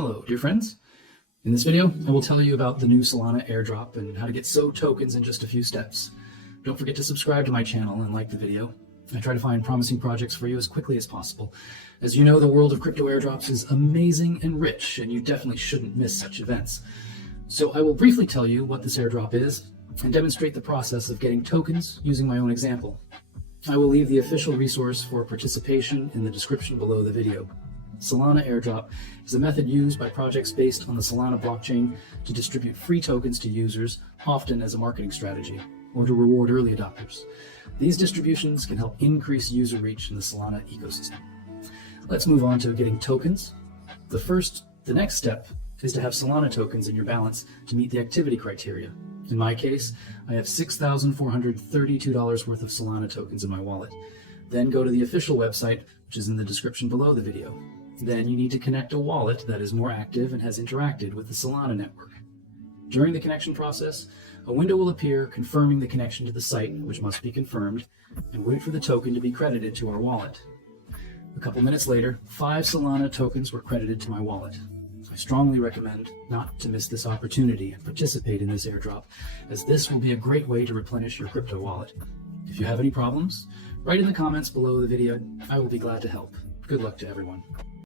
Hello, dear friends. In this video, I will tell you about the new Solana Airdrop and how to get SO tokens in just a few steps. Don't forget to subscribe to my channel and like the video. I try to find promising projects for you as quickly as possible. As you know, the world of crypto airdrops is amazing and rich, and you definitely shouldn't miss such events. So I will briefly tell you what this airdrop is and demonstrate the process of getting tokens using my own example. I will leave the official resource for participation in the description below the video. Solana Airdrop is a method used by projects based on the Solana blockchain to distribute free tokens to users, often as a marketing strategy, or to reward early adopters. These distributions can help increase user reach in the Solana ecosystem. Let's move on to getting tokens. The next step is to have Solana tokens in your balance to meet the activity criteria. In my case, I have $6,432 worth of Solana tokens in my wallet. Then go to the official website, which is in the description below the video. Then you need to connect a wallet that is more active and has interacted with the Solana network. During the connection process, a window will appear confirming the connection to the site, which must be confirmed, and wait for the token to be credited to our wallet. A couple minutes later, 5 Solana tokens were credited to my wallet. I strongly recommend not to miss this opportunity and participate in this airdrop, as this will be a great way to replenish your crypto wallet. If you have any problems, write in the comments below the video. I will be glad to help. Good luck to everyone.